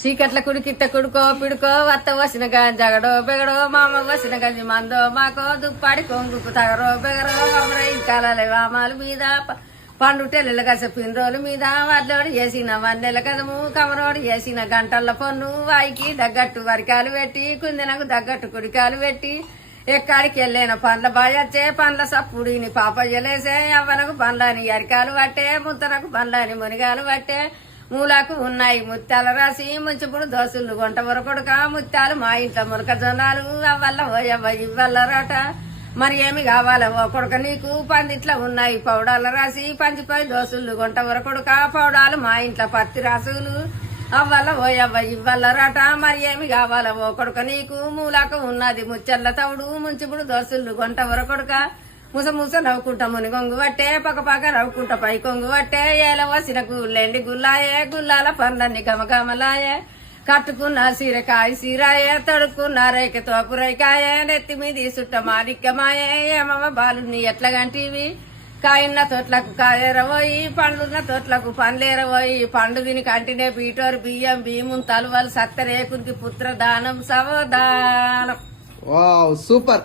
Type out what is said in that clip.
చీకట్ల కుడికిట్ట కుడుకో పిడుకో వత్త వసిన జగడో బెగడో మామ వసిన గంజి మందో మాకో దుప్పాడి కొంగుకు తగరో బెగరో కలలే వామాల మీద పండుటెల్ల గస పిండ్రోలు మీద వడ్లోడు వేసిన వన్నెల కదము కమరోడు వేసిన గంటల పొన్ను వాయికి దగ్గట్టు వరికాలు పెట్టి కుందెనకు దగ్గట్టు కుడికాలు పెట్టి ఎక్కడికి వెళ్ళిన పండ్ల బాయచ్చే పండ్ల సప్పుడిని పాపయ్యలేసే అవ్వనకు పండ్లని అరికాలు పట్టే ముత్తనకు పండ్లని మునిగాలు పట్టే మూలకు ఉన్నాయి ముత్యాల రాసి ముంచుపుడు దోసులు గుంట వరకొడుక ముత్యాలు మా ఇంట్లో మునకజొన్నాలు అవ్వల్ల ఓయవ్వ ఇవ్వల్ల రాట మరి ఏమి కావాలో ఓ కొడుక నీకు పందిట్లో ఉన్నాయి పౌడాల రాసి పంచిపోయి దోసులు గుంట వరకొడుక పౌడాలు మా ఇంట్లో పత్తి రాసులు అవ్వల్ల ఓయవ్వ ఇవ్వల్ల రాట మరి ఏమి కావాలో ఓ కొడుక నీకు మూలకు ఉన్నది ముచ్చల్ల తవుడు ముంచుపుడు దోసులు గుంట వరకొడుక ముస ముస నవ్వుకుంటా ముని కొంగు పట్టే పక్క నవ్వుకుంటా పై కొంగు పట్టే ఏల వసిన గుళ్ళెండి గుల్లాయే గుల్లాల పండ్లన్నీ గమగమలాయే కట్టుకున్న సీరకాయ సీరాయే తడుక్కున్న రేక తోపు రేకాయే నెత్తి మీది సుట్ట మాలిక్కమాయే ఏమమ్మ బాలుని ఎట్లా గంటివి కాయన్న తోట్లకు కాయరవోయి పండ్లున్న తోట్లకు పండ్లేరవోయి పండు తిని కంటినే పీటోరు బియ్యం భీముం తలువలు సత్తరేకునికి పుత్ర దానం సవదానం. Wow super.